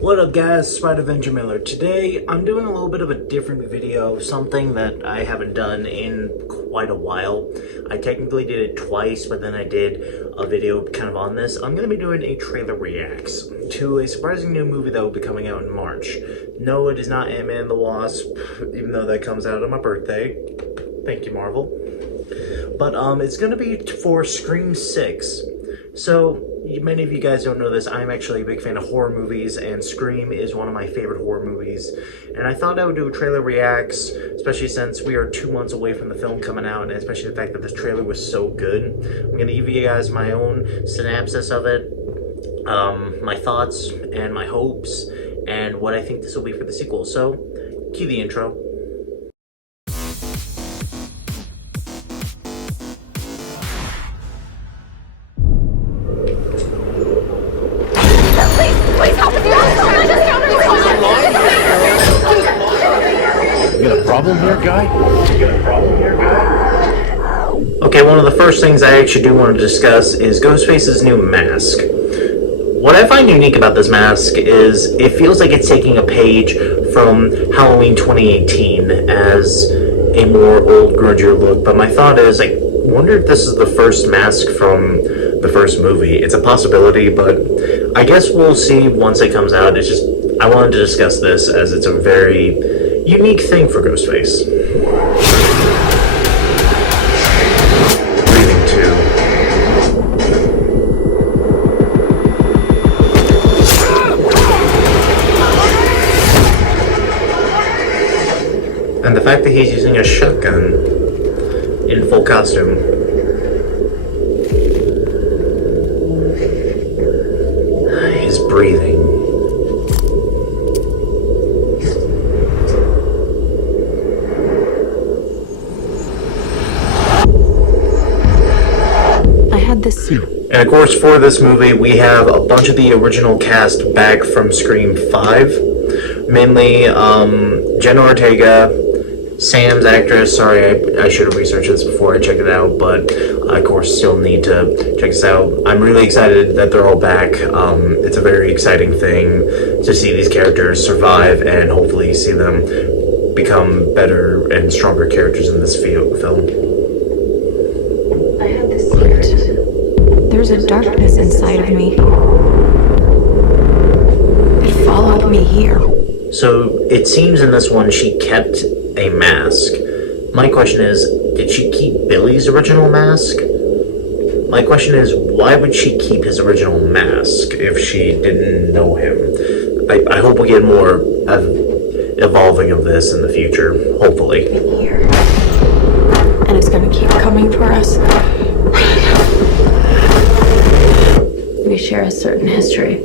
What up guys, Spider-Avenger Miller. Today I'm doing a little bit of a different video, something that I haven't done in quite a while. I technically did it twice, but then I did a video kind of on this. I'm going to be doing a trailer reacts to a surprising new movie that will be coming out in March. No, it is not Ant-Man and the Wasp, even though that comes out on my birthday. Thank you, Marvel. But it's going to be for Scream 6. So, many of you guys don't know this, I'm actually a big fan of horror movies, and Scream is one of my favorite horror movies. And I thought I would do a trailer reacts, especially since we are 2 months away from the film coming out, and especially the fact that this trailer was so good. I'm going to give you guys my own synopsis of it, my thoughts, and my hopes, and what I think this will be for the sequel. So, cue the intro. You got a problem here, guy? Okay, one of the first things I actually do want to discuss is Ghostface's new mask. What I find unique about this mask is it feels like it's taking a page from Halloween 2018 as a more old, grungier look, but my thought is, I wonder if this is the first mask from the first movie. It's a possibility, but I guess we'll see once it comes out. It's just, I wanted to discuss this as it's a very unique thing for Ghostface. Breathing too. And the fact that he's using a shotgun in full costume. He's breathing. And of course, for this movie, we have a bunch of the original cast back from Scream 5. Mainly, Jenna Ortega, Sam's actress. Sorry, I should have researched this before I checked it out, but I, of course, still need to check this out. I'm really excited that they're all back. It's a very exciting thing to see these characters survive and hopefully see them become better and stronger characters in this film. There's a darkness inside of me. It followed me here. So, it seems in this one she kept a mask. My question is, did she keep Billy's original mask? My question is, why would she keep his original mask if she didn't know him? I hope we get more evolving of this in the future, hopefully. Here. And it's gonna keep coming for us. We share a certain history.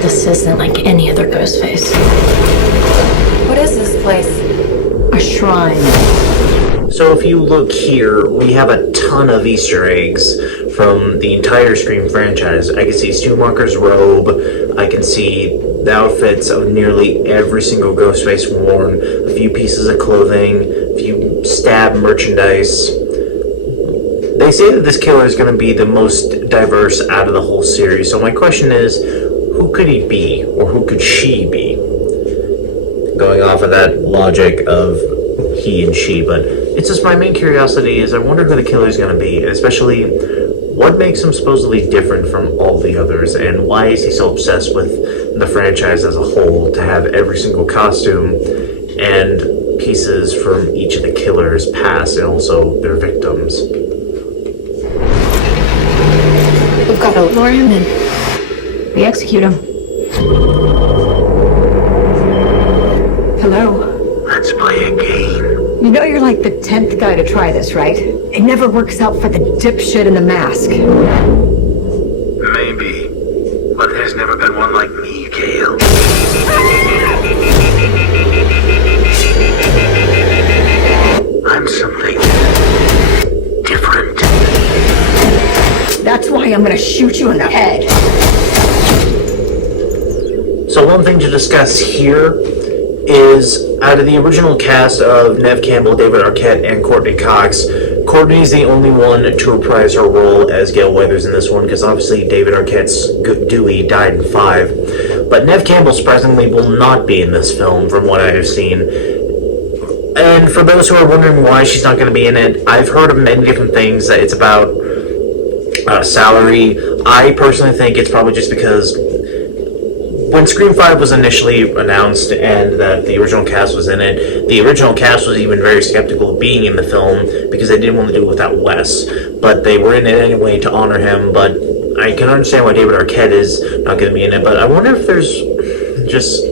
This isn't like any other Ghostface. What is this place? A shrine. So if you look here, we have a ton of Easter eggs from the entire Scream franchise. I can see Stumacher's robe, I can see the outfits of nearly every single Ghostface worn, a few pieces of clothing, a few stab merchandise. They say that this killer is going to be the most diverse out of the whole series, so my question is, who could he be, or who could she be? Going off of that logic of he and she, but it's just my main curiosity is I wonder who the killer is going to be, and especially what makes him supposedly different from all the others, and why is he so obsessed with the franchise as a whole to have every single costume and pieces from each of the killers' past and also their victims. We've got to lure him in. We execute him. Hello? Let's play a game. You know you're like the 10th guy to try this, right? It never works out for the dipshit in the mask. Maybe, but there's never been one like me, Kale. I'm something different. That's why I'm gonna shoot you in the head. So one thing to discuss here is, out of the original cast of Neve Campbell, David Arquette, and Courtney Cox, Courtney's the only one to reprise her role as Gale Weathers in this one, because obviously David Arquette's Dewey died in 5. But Neve Campbell, surprisingly, will not be in this film, from what I have seen. And for those who are wondering why she's not going to be in it, I've heard of many different things, that it's about salary. I personally think it's probably just because when Scream 5 was initially announced and that the original cast was in it, the original cast was even very skeptical of being in the film because they didn't want to do it without Wes. But they were in it anyway to honor him, but I can understand why David Arquette is not going to be in it, but I wonder if there's just...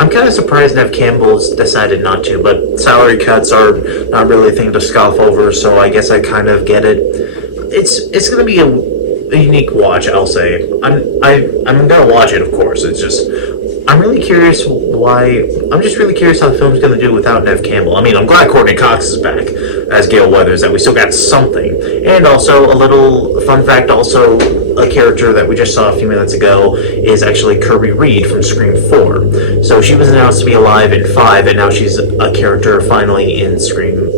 I'm kind of surprised Neve Campbell's decided not to, but salary cuts are not really a thing to scoff over, so I guess I kind of get it. It's going to be a unique watch, I'll say. I'm gonna watch it, of course. It's just I'm really curious I'm just really curious how the film's gonna do without Neve Campbell. I mean, I'm glad Courtney Cox is back as Gale Weathers, that we still got something. And also, a little fun fact, also a character that we just saw a few minutes ago is actually Kirby Reed from Scream 4. So she was announced to be alive in 5, and now she's a character finally in Scream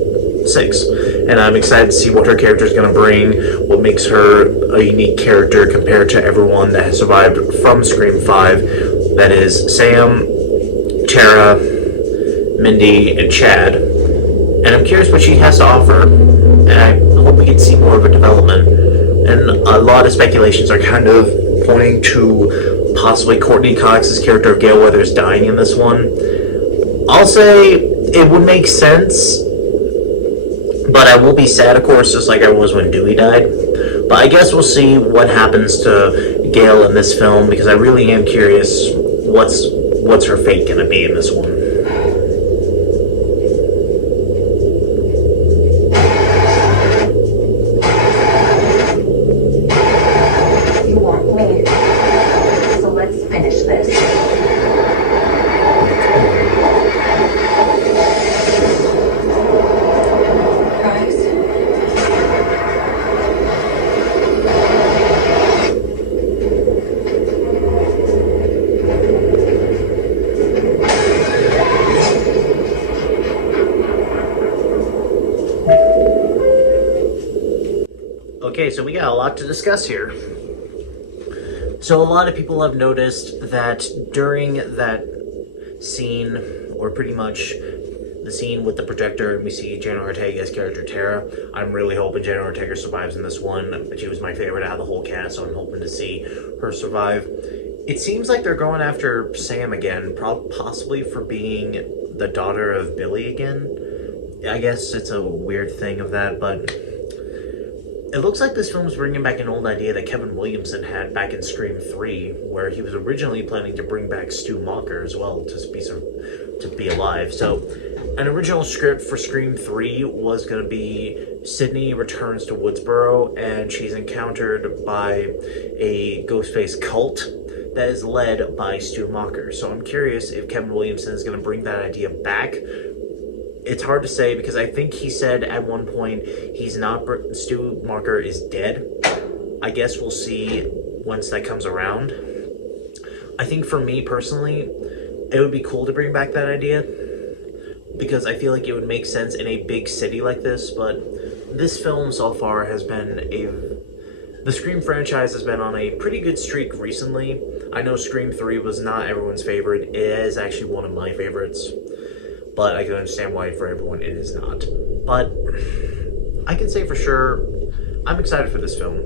6. And I'm excited to see what her character is going to bring, what makes her a unique character compared to everyone that has survived from Scream 5. That is Sam, Tara, Mindy, and Chad. And I'm curious what she has to offer. And I hope we get to see more of her development. And a lot of speculations are kind of pointing to possibly Courtney Cox's character of Gale Weathers dying in this one. I'll say it would make sense, but I will be sad, of course, just like I was when Dewey died. But I guess we'll see what happens to Gale in this film, because I really am curious what's her fate going to be in this one. You want me, so let's finish this. Okay, so we got a lot to discuss here. So a lot of people have noticed that during that scene, or pretty much the scene with the projector, and we see Jenna Ortega's character Tara. I'm really hoping Jenna Ortega survives in this one. She was my favorite out of the whole cast, so I'm hoping to see her survive. It seems like they're going after Sam again, possibly for being the daughter of Billy again. I guess it's a weird thing of that, but it looks like this film is bringing back an old idea that Kevin Williamson had back in Scream 3, where he was originally planning to bring back Stu Macher as well to be alive. So, an original script for Scream 3 was going to be Sydney returns to Woodsboro, and she's encountered by a Ghostface cult that is led by Stu Macher. So I'm curious if Kevin Williamson is going to bring that idea back. It's hard to say, because I think he said at one point Stu Macher is dead. I guess we'll see once that comes around. I think for me personally, it would be cool to bring back that idea, because I feel like it would make sense in a big city like this. But this film so far has been the Scream franchise has been on a pretty good streak recently. I know Scream 3 was not everyone's favorite. It is actually one of my favorites, but I can understand why for everyone it is not. But I can say for sure, I'm excited for this film.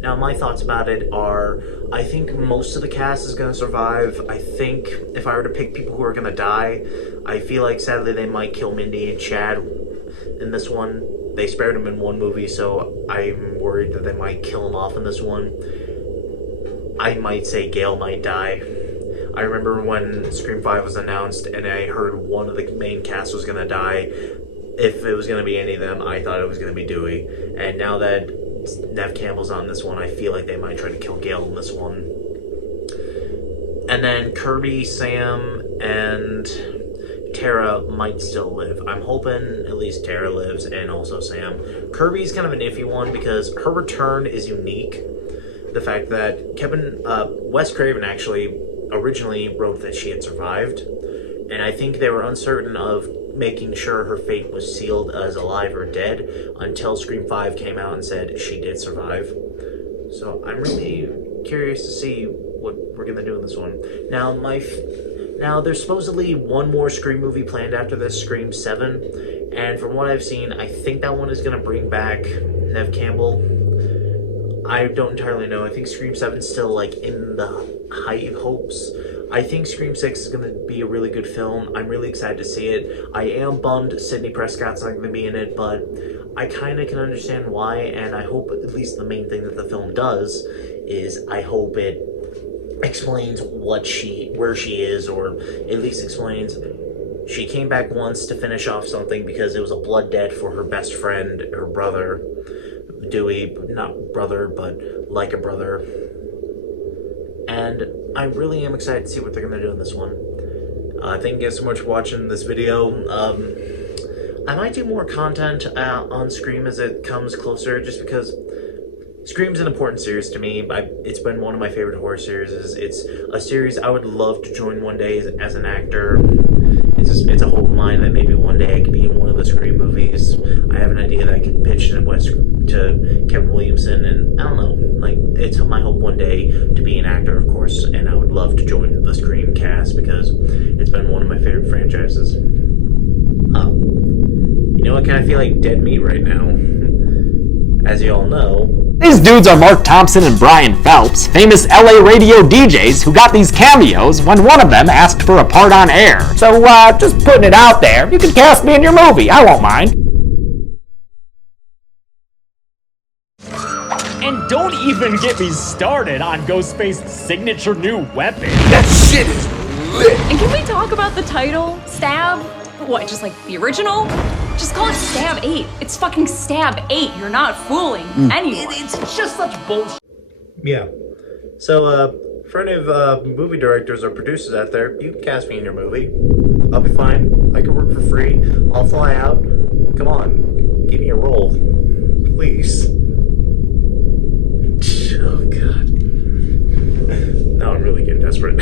Now, my thoughts about it are, I think most of the cast is going to survive. I think if I were to pick people who are going to die, I feel like sadly they might kill Mindy and Chad in this one. They spared them in one movie, so I'm worried that they might kill them off in this one. I might say Gale might die. I remember when Scream 5 was announced and I heard one of the main cast was going to die. If it was going to be any of them, I thought it was going to be Dewey. And now that Neve Campbell's on this one, I feel like they might try to kill Gale in this one. And then Kirby, Sam, and Tara might still live. I'm hoping at least Tara lives, and also Sam. Kirby's kind of an iffy one because her return is unique. The fact that Wes Craven actually originally wrote that she had survived, and I think they were uncertain of making sure her fate was sealed as alive or dead until Scream 5 came out and said she did survive. So I'm really curious to see what we're gonna do in this one. Now there's supposedly one more Scream movie planned after this, Scream 7, and from what I've seen, I think that one is gonna bring back Neve Campbell. I don't entirely know. I think Scream 7's still like in the height of hopes. I think Scream 6 is going to be a really good film. I'm really excited to see it. I am bummed Sidney Prescott's not going to be in it, but I kind of can understand why, and I hope at least the main thing that the film does is I hope it explains where she is, or at least explains she came back once to finish off something because it was a blood debt for her best friend, her brother, Dewey, not brother, but like a brother. And I really am excited to see what they're going to do in this one. Thank you guys so much for watching this video. I might do more content on Scream as it comes closer, just because Scream's an important series to me. It's been one of my favorite horror series. It's a series I would love to join one day as an actor. It's a hope of mine that maybe one day I could be in one of the Scream movies. I have an idea that I could pitch to Kevin Williamson, and I don't know, like, it's my hope one day to be an actor, of course, and I would love to join the Scream cast because it's been one of my favorite franchises. You know, I kind of feel like dead meat right now. As you all know, these dudes are Mark Thompson and Brian Phelps, famous LA radio DJs who got these cameos when one of them asked for a part on air. So, just putting it out there, you can cast me in your movie, I won't mind. And don't even get me started on Ghostface's signature new weapon. That shit is lit. And can we talk about the title? Stab? What, just like the original? Just call it Stab 8. It's fucking Stab 8. You're not fooling anyone. It's just such bullshit. yeah. So, for any of movie directors or producers out there, you can cast me in your movie. I'll be fine. I can work for free. I'll fly out. Come on, give me a role, please. Oh god. Now I'm really getting desperate.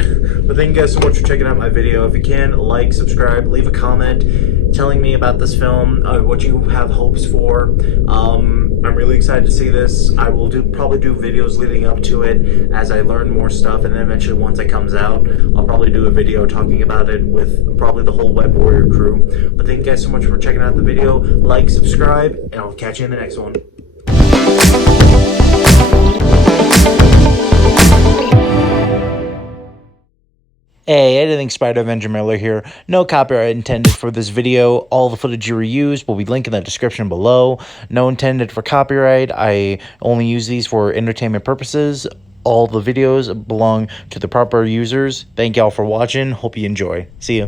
But thank you guys so much for checking out my video. If you can, like, subscribe, leave a comment telling me about this film, what you have hopes for. I'm really excited to see this. I will probably do videos leading up to it as I learn more stuff, and then eventually once it comes out, I'll probably do a video talking about it with probably the whole Web Warrior crew. But thank you guys so much for checking out the video. Like, subscribe, and I'll catch you in the next one. Hey, Editing Spider Avenger Miller here. No copyright intended for this video. All the footage you reuse will be linked in the description below. No intended for copyright. I only use these for entertainment purposes. All the videos belong to the proper users. Thank y'all for watching. Hope you enjoy. See ya.